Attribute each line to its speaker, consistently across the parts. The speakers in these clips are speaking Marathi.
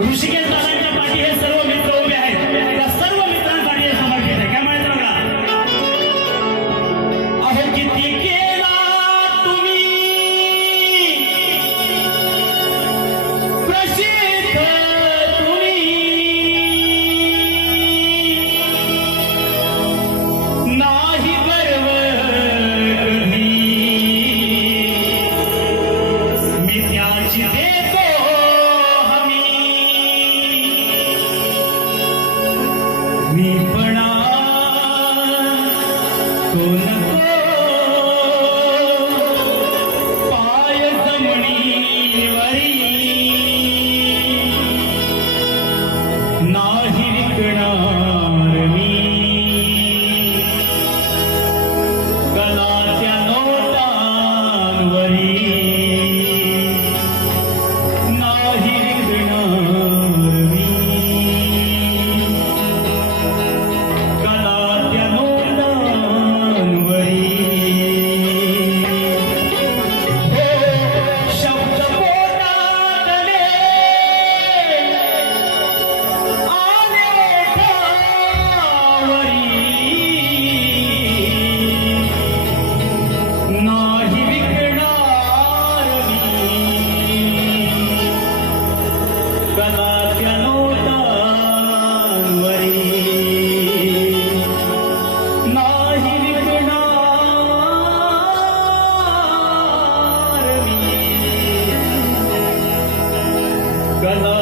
Speaker 1: ऋषिकेश दादांच्या पाठी हे सर्व Good luck.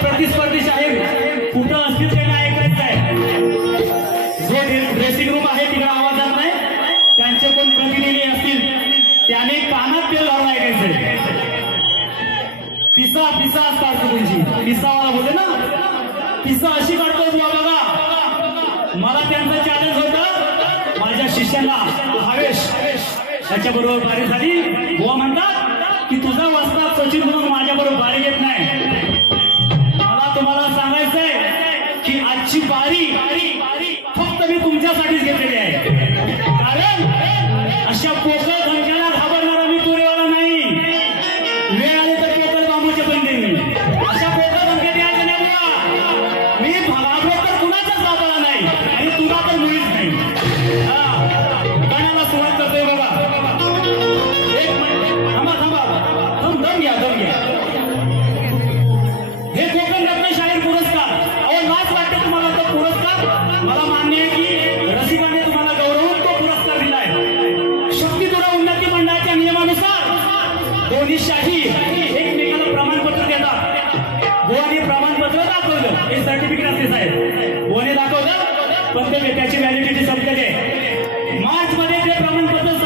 Speaker 1: प्रतिस्पर्धी साहेब कुठं असतील त्यांना ऐकायचं आहे. जो ड्रेसिंग रूम आहे तिकडे आवाज जात नाही. त्यांचे कोण प्रतिनिधी असतील त्याने कानात तेल लावून ऐकायचंय पिसा पिसा असतात तुमची. पिसावाला बोलते ना? पिसा अशी काढतो बघा मला त्यांचा चॅलेंज होता माझ्या शिष्याला हवेश त्याच्या बरोबर बारी झाली. बुवा म्हणतात की तुझा वस्ताद सचिन म्हणून माझ्या बरोबर बारी येत नाही. अशा होतं पण ते त्याची व्हॅलिडिटी संपलेली आहे मार्च मध्ये ते प्रमाणपत्र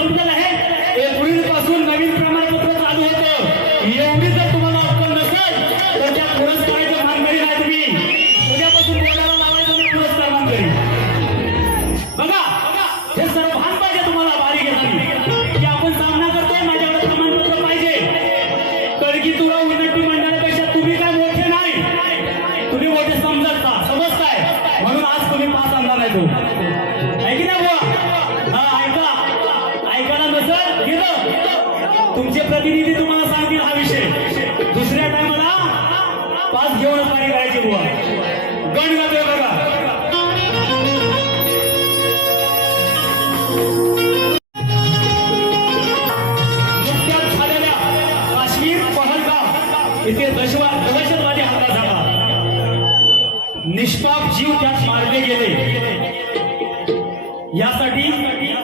Speaker 1: यासाठी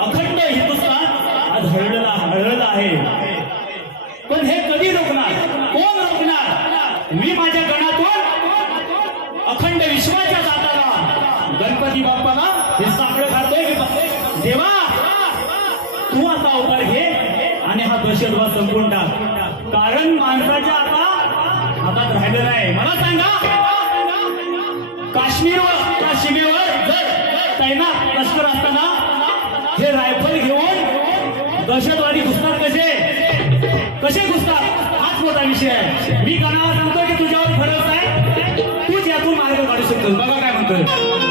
Speaker 1: अखंड हिंदुस्थान आज हळला हरडला आहे. पण हे कधी रोखणार? कोण रोखणार? मी माझ्या गणातून अखंड विश्वाच्या जाताना गणपती बाप्पाला हे सापडं खातोय देवा तू आता अवतार घे आणि हा दहशतवाद संपून टाक. कारण माणसाच्या आता हातात राहिलं नाही मला सांगा काश्मीरवर त्या सीमेवर जर तैनात लष्कर असताना हे रायफल घेऊन दहशतवादी घुसतात कसे? कसे घुसतात? हाच मोठा विषय आहे. मी कानाला सांगतो की तुझ्यावर फरक आहे. तूच यातून मार्ग काढू शकतोस. बघा काय म्हणतोय.